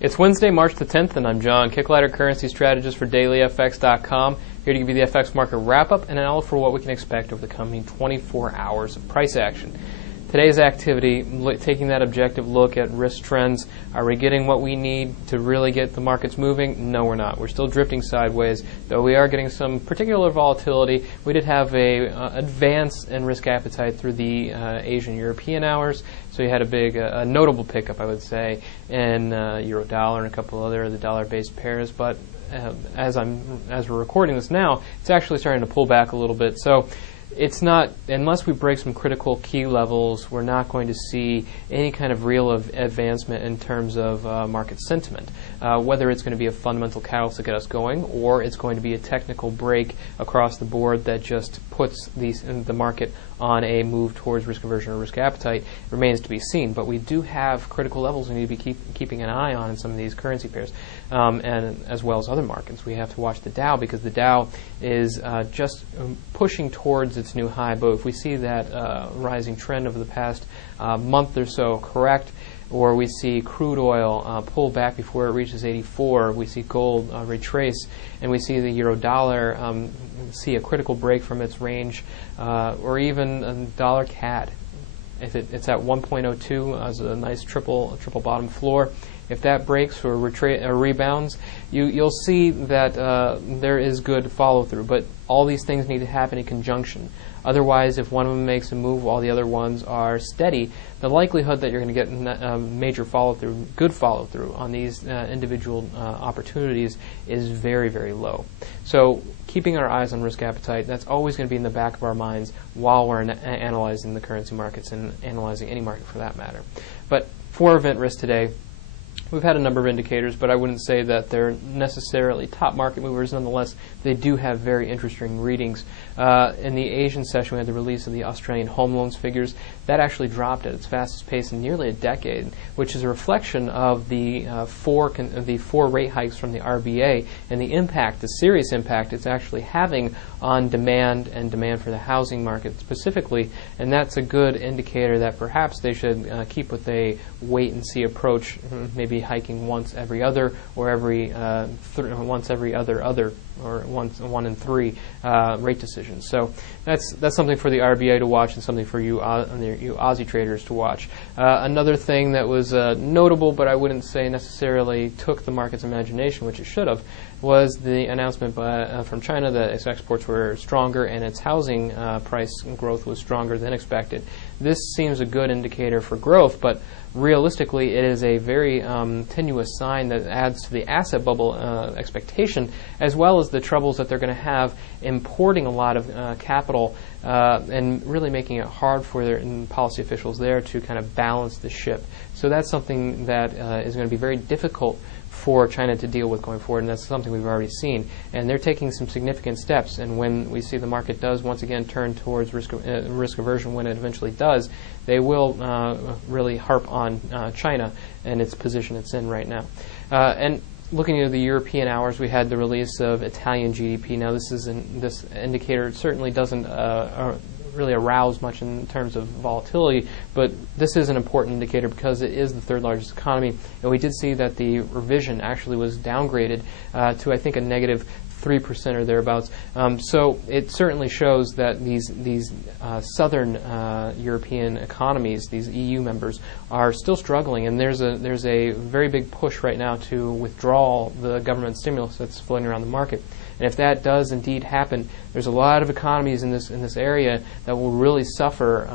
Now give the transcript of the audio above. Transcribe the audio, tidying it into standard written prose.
It's Wednesday, March the 10th, and I'm John Kicklighter, currency strategist for DailyFX.com, here to give you the FX market wrap-up and an outlook for what we can expect over the coming 24 hours of price action. Today's activity, taking that objective look at risk trends. Are we getting what we need to really get the markets moving? No, we're not. We're still drifting sideways, though we are getting some particular volatility. We did have a advance in risk appetite through the Asian European hours, so you had a big, notable pickup, I would say, in euro dollar and a couple other of the dollar-based pairs. But as we're recording this now, it's actually starting to pull back a little bit. So it's not, unless we break some critical key levels, we're not going to see any kind of real advancement in terms of market sentiment. Whether it's going to be a fundamental catalyst to get us going, or it's going to be a technical break across the board that just puts the market on a move towards risk aversion or risk appetite, remains to be seen. But we do have critical levels we need to be keeping an eye on in some of these currency pairs, and as well as other markets. We have to watch the Dow, because the Dow is just pushing towards its new high. But if we see that rising trend over the past month or so correct, or we see crude oil pull back before it reaches 84, we see gold retrace, and we see the euro dollar see a critical break from its range, or even dollar CAD. If it's at 1.02 as a nice triple bottom floor, if that breaks or rebounds, you'll see that there is good follow through. But all these things need to happen in conjunction. Otherwise, if one of them makes a move while the other ones are steady, the likelihood that you're going to get major follow-through, good follow-through on these individual opportunities is very, very low. So keeping our eyes on risk appetite, that's always going to be in the back of our minds while we're analyzing the currency markets and analyzing any market for that matter. But for event risk today, we've had a number of indicators, but I wouldn't say that they're necessarily top market movers. Nonetheless, they do have very interesting readings. In the Asian session, we had the release of the Australian home loans figures. That actually dropped at its fastest pace in nearly a decade, which is a reflection of the four rate hikes from the RBA and the impact, the serious impact it's actually having on demand and demand for the housing market specifically. And that's a good indicator that perhaps they should keep with a wait-and-see approach, maybe hiking once every other, or once every other, or one in three rate decisions. So that's something for the RBA to watch, and something for you Aussie traders to watch. Another thing that was notable, but I wouldn't say necessarily took the market's imagination, which it should have, was the announcement from China that its exports were stronger and its housing price growth was stronger than expected. This seems a good indicator for growth, but realistically, it is a very tenuous sign that adds to the asset bubble expectation, as well as the troubles that they're going to have importing a lot of capital and really making it hard for their policy officials there to kind of balance the ship. So that's something that is going to be very difficult for China to deal with going forward, and that's something we've already seen. And they're taking some significant steps, and when we see the market does once again turn towards risk aversion, when it eventually does, they will really harp on China and its position it's in right now. And looking at the European hours, we had the release of Italian GDP. Now this indicator certainly doesn't really arouse much in terms of volatility, but this is an important indicator because it is the third largest economy, and we did see that the revision actually was downgraded to, I think, a negative 3% or thereabouts. So it certainly shows that these southern European economies, these EU members, are still struggling, and there's a very big push right now to withdraw the government stimulus that's floating around the market. And if that does indeed happen, there's a lot of economies in this area that will really suffer